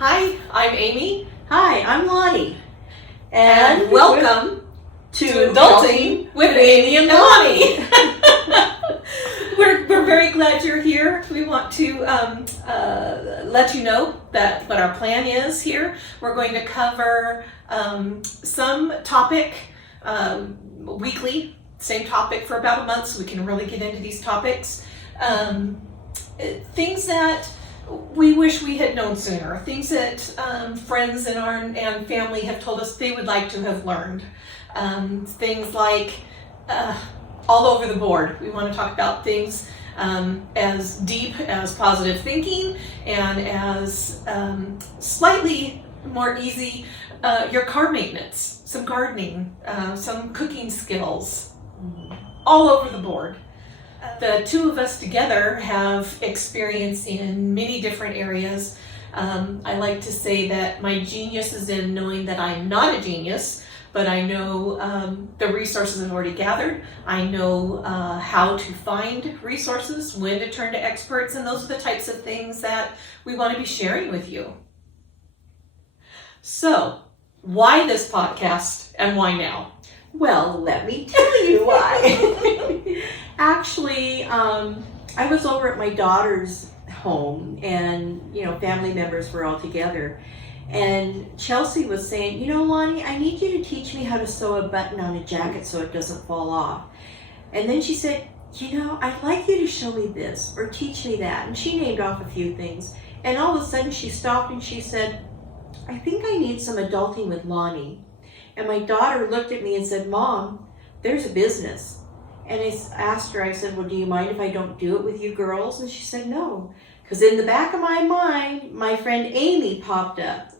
Hi, I'm Amy. Hi, I'm Lani. And welcome to Adulting with Amy and Lani. We're very glad you're here. We want to let you know that what our plan is here. We're going to cover some topic weekly, same topic for about a month, so we can really get into these topics. Things that we wish we had known sooner, things that friends and family have told us they would like to have learned. Things like all over the board. We want to talk about things as deep as positive thinking and as slightly more easy, your car maintenance, some gardening, some cooking skills, all over the board. The two of us together have experience in many different areas. I like to say that my genius is in knowing that I'm not a genius, but I know the resources I've already gathered. I know how to find resources, when to turn to experts, and those are the types of things that we want to be sharing with you. So, why this podcast and why now? Well, let me tell you why. Actually, I was over at my daughter's home and, family members were all together. And Chelsea was saying, Lani, I need you to teach me how to sew a button on a jacket so it doesn't fall off. And then she said, I'd like you to show me this or teach me that. And she named off a few things. And all of a sudden she stopped and she said, I think I need some adulting with Lani. And my daughter looked at me and said, Mom, there's a business. And I asked her, I said, well, do you mind if I don't do it with you girls? And she said, no. Because in the back of my mind, my friend Amy popped up.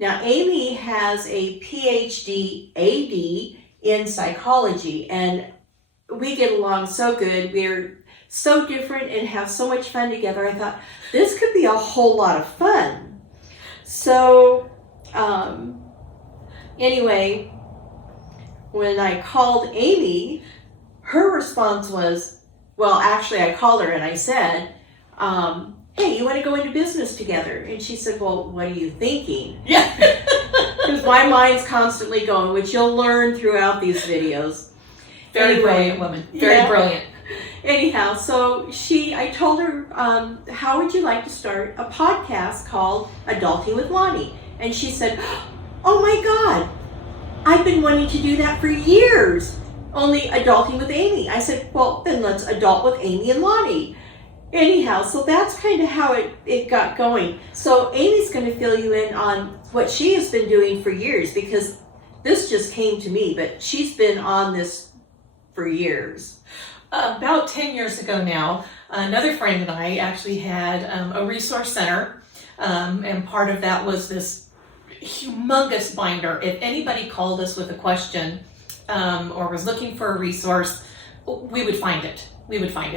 Now, Amy has a PhD AD in psychology, and we get along so good. We're so different and have so much fun together. I thought, this could be a whole lot of fun. So, anyway, when I called Amy, her response was, well, actually I called her and I said, hey, you want to go into business together? And she said, well, what are you thinking? Yeah. Because my mind's constantly going, which you'll learn throughout these videos. Very brilliant woman. Very brilliant. Anyhow, so I told her, how would you like to start a podcast called Adulting with Lani? And she said, oh my God, I've been wanting to do that for years. Only Adulting with Amy. I said, well, then let's adult with Amy and Lani. Anyhow, so that's kind of how it got going. So Amy's going to fill you in on what she has been doing for years, because this just came to me, but she's been on this for years. About 10 years ago now, another friend and I actually had a resource center, and part of that was this humongous binder. If anybody called us with a question or was looking for a resource, we would find it.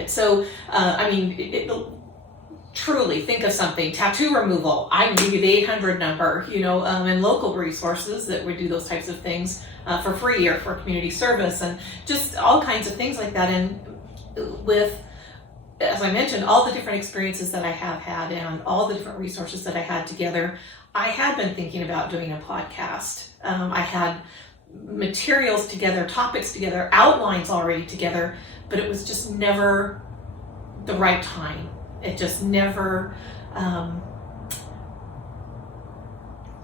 So, truly think of something. Tattoo removal, I can give you the 800 number, and local resources that would do those types of things for free or for community service, and just all kinds of things like that. And with, as I mentioned, all the different experiences that I have had and all the different resources that I had together, I had been thinking about doing a podcast. I had materials together, topics together, outlines already together, but it was just never the right time. It just never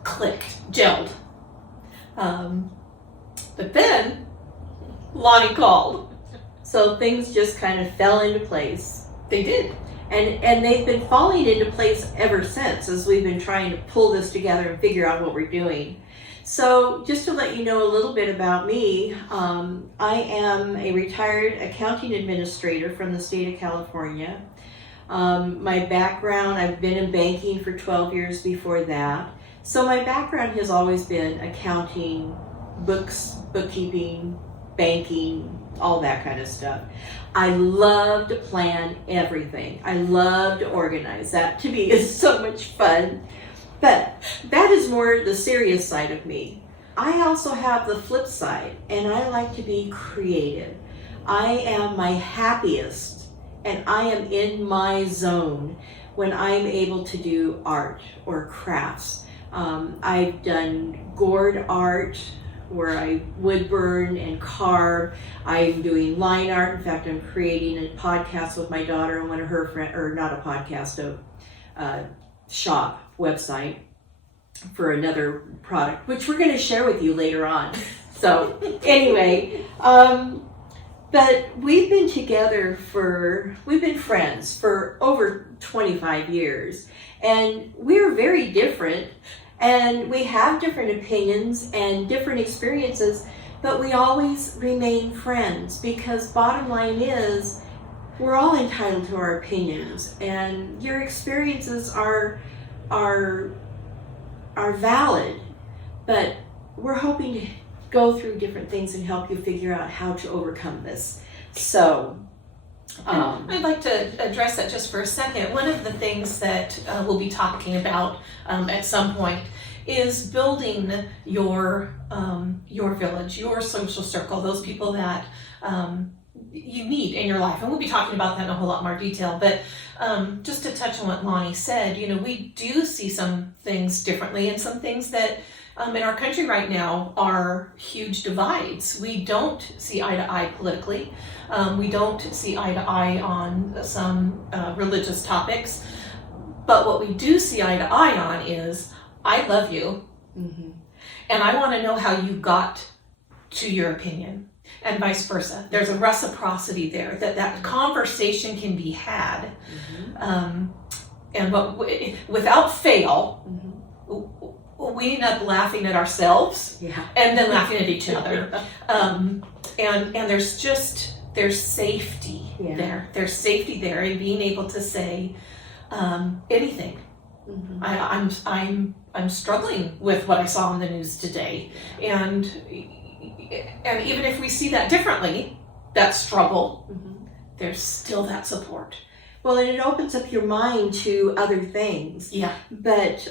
clicked, gelled. But then Lani called. So things just kind of fell into place. They did. And they've been falling into place ever since, as we've been trying to pull this together and figure out what we're doing. So just to let you know a little bit about me, I am a retired accounting administrator from the state of California. My background, I've been in banking for 12 years before that. So my background has always been accounting, books, bookkeeping, banking, all that kind of stuff. I love to plan everything. I love to organize. That to me is so much fun. But that is more the serious side of me. I also have the flip side, and I like to be creative. I am my happiest, and I am in my zone when I'm able to do art or crafts. I've done gourd art where I wood burn and carve. I'm doing line art. In fact, I'm creating a podcast with my daughter and one of her friends, or not a podcast, a shop website for another product, which we're going to share with you later on. So anyway, but we've been friends for over 25 years, and we're very different, and we have different opinions and different experiences, but we always remain friends, because bottom line is we're all entitled to our opinions, and your experiences are valid, but we're hoping to go through different things and help you figure out how to overcome this. So I'd like to address that just for a second. One of the things that we'll be talking about at some point is building your village, your social circle, those people that you need in your life. And we'll be talking about that in a whole lot more detail. But just to touch on what Lani said, we do see some things differently, and some things that in our country right now are huge divides. We don't see eye to eye politically. We don't see eye to eye on some religious topics. But what we do see eye to eye on is, I love you, mm-hmm. and I want to know how you got to your opinion, and vice versa. There's a reciprocity there, that conversation can be had. Mm-hmm. And without fail, mm-hmm. we end up laughing at ourselves, and then laughing at each other. And there's safety there. There's safety there in being able to say anything. Mm-hmm. I'm struggling with what I saw on the news today, and even if we see that differently, that struggle, mm-hmm. there's still that support. Well, and it opens up your mind to other things. Yeah. But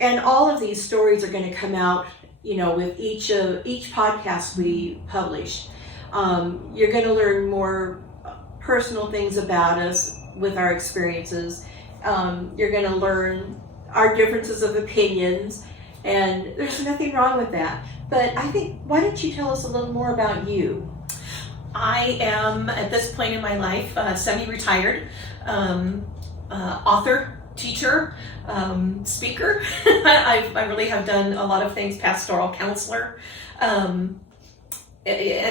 and all of these stories are going to come out, with each podcast we publish. You're going to learn more personal things about us with our experiences. You're going to learn our differences of opinions, and there's nothing wrong with that. But I think, why don't you tell us a little more about you? I am, at this point in my life, semi-retired, author, teacher, speaker. I really have done a lot of things, pastoral counselor. And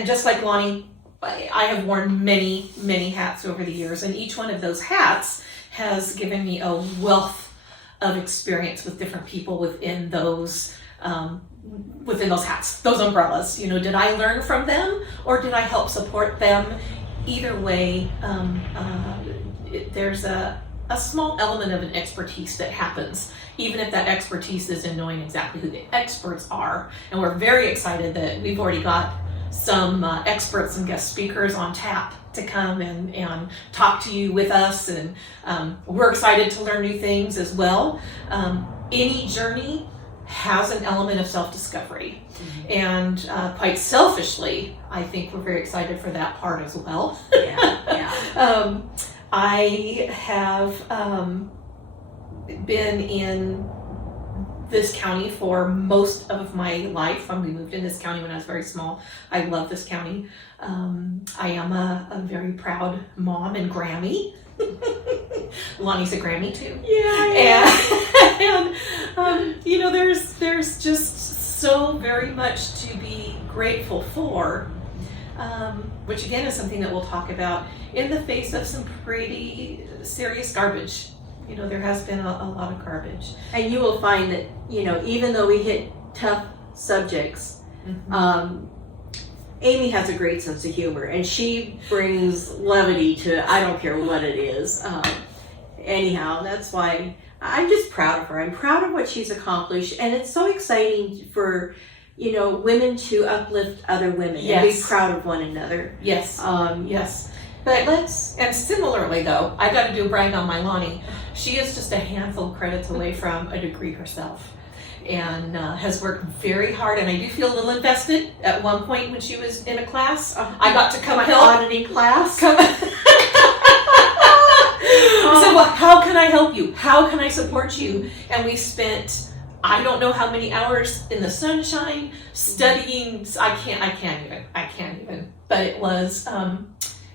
just like Lani, I have worn many, many hats over the years, and each one of those hats has given me a wealth of experience with different people within those hats, those umbrellas. Did I learn from them, or did I help support them? Either way, there's a small element of an expertise that happens, even if that expertise is in knowing exactly who the experts are. And we're very excited that we've already got some experts and guest speakers on tap to come and talk to you with us, and we're excited to learn new things as well. Any journey has an element of self-discovery, mm-hmm. and quite selfishly, I think we're very excited for that part as well. Yeah. I have been in this county for most of my life. We moved in this county when I was very small. I love this county. I am a very proud mom and Grammy. Lani's a Grammy too. Yeah. And there's just so very much to be grateful for, which again is something that we'll talk about in the face of some pretty serious garbage. There has been a lot of garbage. And you will find that, even though we hit tough subjects, Mm-hmm. Amy has a great sense of humor, and she brings levity to, I don't care what it is. Anyhow, that's why I'm just proud of her. I'm proud of what she's accomplished, and it's so exciting for, women to uplift other women and be proud of one another. Yes. Yes. But And similarly, though, I got to do a brag on my Lani. She is just a handful of credits away from a degree herself, and has worked very hard. And I do feel a little invested. At one point when she was in a class, I got to come help. Auditing class. said, well, how can I help you? How can I support you? And we spent, I don't know how many hours in the sunshine studying. I can't even. But it was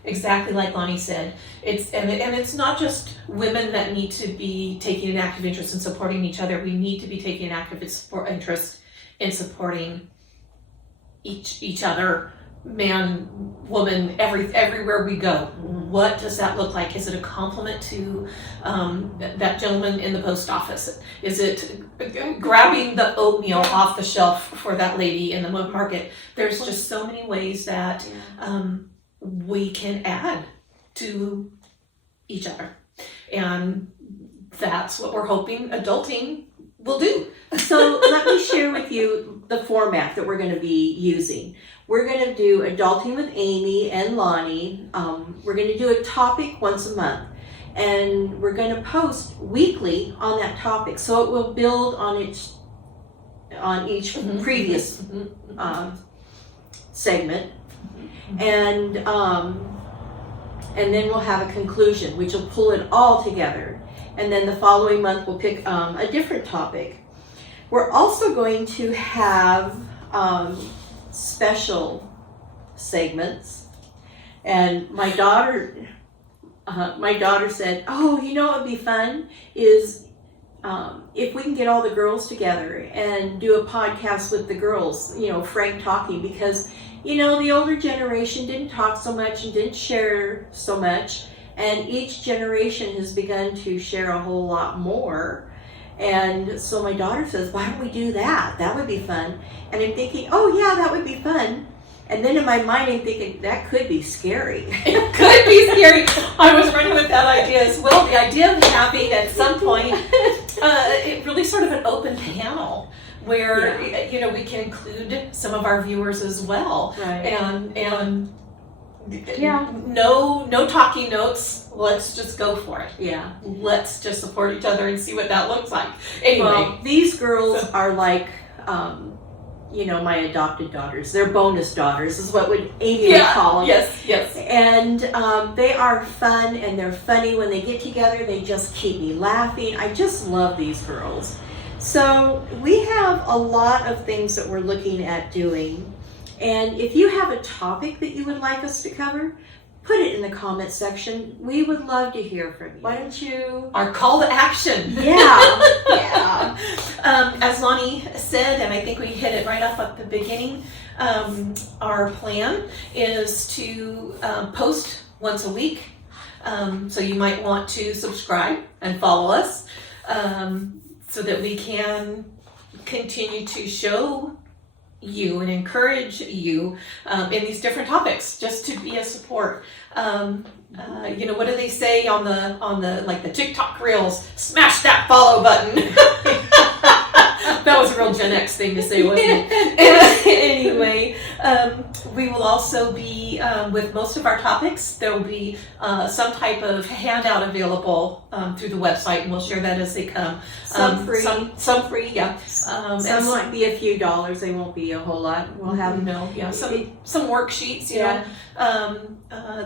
exactly like Lani said. It's not just women that need to be taking an active interest in supporting each other. We need to be taking an active interest in supporting each other, man, woman, everywhere we go. What does that look like? Is it a compliment to that gentleman in the post office? Is it grabbing the oatmeal off the shelf for that lady in the market? There's just so many ways that we can add to each other. And that's what we're hoping adulting will do. So let me share with you the format that we're going to be using. We're going to do Adulting with Amy and Lani. We're going to do a topic once a month. And we're going to post weekly on that topic. So it will build on each previous segment. And then we'll have a conclusion, which will pull it all together. And then the following month we'll pick a different topic. We're also going to have special segments. And my daughter said, oh, you know what would be fun is if we can get all the girls together and do a podcast with the girls, frank talking, because the older generation didn't talk so much and didn't share so much, and each generation has begun to share a whole lot more. And so my daughter says, why don't we do that? That would be fun. And I'm thinking, oh yeah, that would be fun. And then in my mind I'm thinking, that could be scary. It could be scary. I was running with that idea as well. The idea of having at some point, it really sort of an open panel where we can include some of our viewers as well. Right. And no talking notes. Let's just go for it. Yeah. Let's just support each other and see what that looks like. Anyway, well, these girls are like my adopted daughters. They're bonus daughters is what Amy would call them. Yes. And they are fun and they're funny when they get together. They just keep me laughing. I just love these girls. So we have a lot of things that we're looking at doing. And if you have a topic that you would like us to cover, put it in the comment section. We would love to hear from you. Why don't you? Our call to action. Yeah. As Lani said, and I think we hit it right off at the beginning, our plan is to post once a week. So you might want to subscribe and follow us so that we can continue to show you and encourage you in these different topics, just to be a support. What do they say on the like the TikTok reels? Smash that follow button. That was a real Gen X thing to say, wasn't it? Anyway, we will also be with most of our topics. There will be some type of handout available through the website, and we'll share that as they come. Some free. Some free, yeah. Some might be a few dollars. They won't be a whole lot. We'll have some worksheets,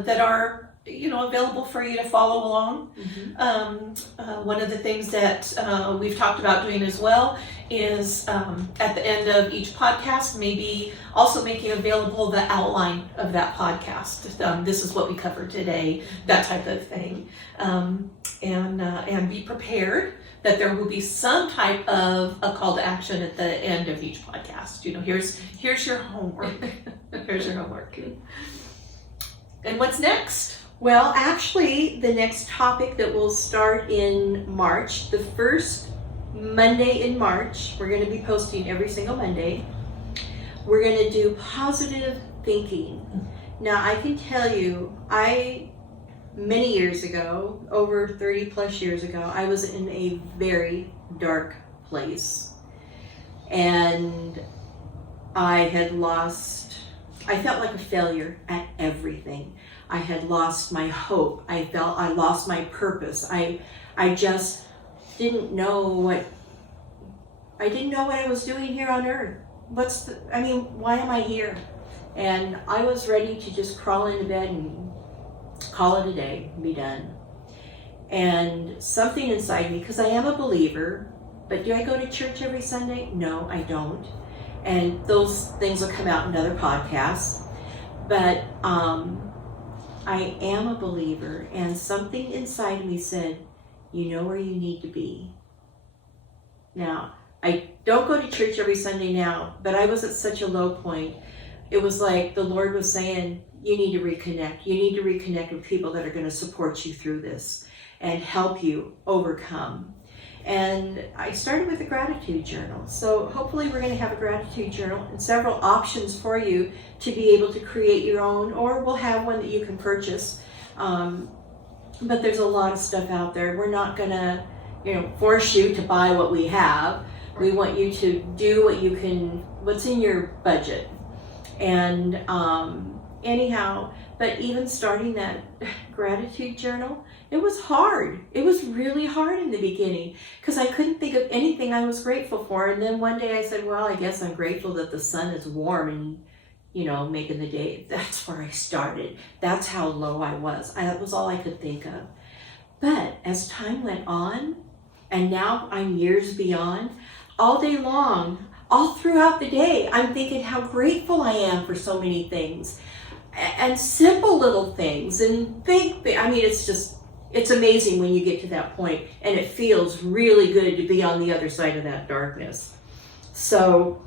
that are available for you to follow along. One of the things that we've talked about doing as well is at the end of each podcast, maybe also making available the outline of that podcast. This is what we covered today, that type of thing. And be prepared that there will be some type of a call to action at the end of each podcast. Here's your homework. Here's your homework. And what's next? Well, actually, the next topic that will start in March, the first Monday in March, we're going to be posting every single Monday. We're going to do positive thinking. Now, I can tell you, many years ago, over 30 plus years ago, I was in a very dark place. And I felt like a failure at everything. I had lost my hope. I lost my purpose. I just didn't know what I was doing here on earth. Why am I here? And I was ready to just crawl into bed and call it a day and be done. And something inside me, because I am a believer, but do I go to church every Sunday? No, I don't. And those things will come out in other podcasts. But I am a believer, and something inside me said, you know where you need to be. Now, I don't go to church every Sunday now, but I was at such a low point. It was like the Lord was saying, you need to reconnect. You need to reconnect with people that are going to support you through this and help you overcome. And I started with a gratitude journal. So hopefully we're going to have a gratitude journal and several options for you to be able to create your own, or we'll have one that you can purchase. But there's a lot of stuff out there. We're not going to, force you to buy what we have. We want you to do what's in your budget. And anyhow, but even starting that gratitude journal, it was hard. It was really hard in the beginning because I couldn't think of anything I was grateful for. And then one day I said, well, I guess I'm grateful that the sun is warm and, making the day. That's where I started. That's how low I was. That was all I could think of. But as time went on, and now I'm years beyond, all day long, all throughout the day, I'm thinking how grateful I am for so many things. And simple little things and big, it's amazing when you get to that point, and it feels really good to be on the other side of that darkness. So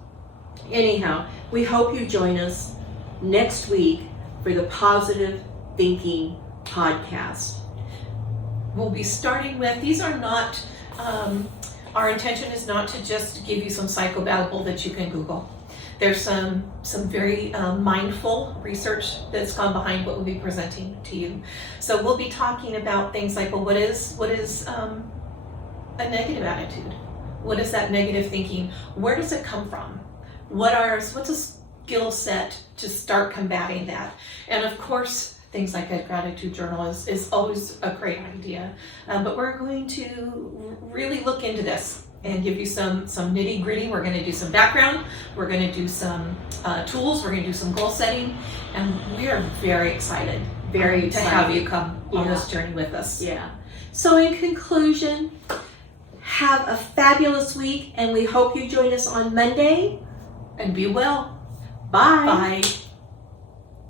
anyhow, we hope you join us next week for the Positive Thinking Podcast. We'll be starting with, these are not, our intention is not to just give you some psychobabble that you can Google. There's some very mindful research that's gone behind what we'll be presenting to you. So we'll be talking about things like, well, what is a negative attitude? What is that negative thinking? Where does it come from? What's a skill set to start combating that? And of course, things like a gratitude journal is always a great idea. But we're going to really look into this and give you some nitty gritty. We're going to do some background. We're going to do some tools. We're going to do some goal setting. And we are very excited to have you come on this journey with us. Yeah. So in conclusion, have a fabulous week, and we hope you join us on Monday. And be well. Bye. Bye.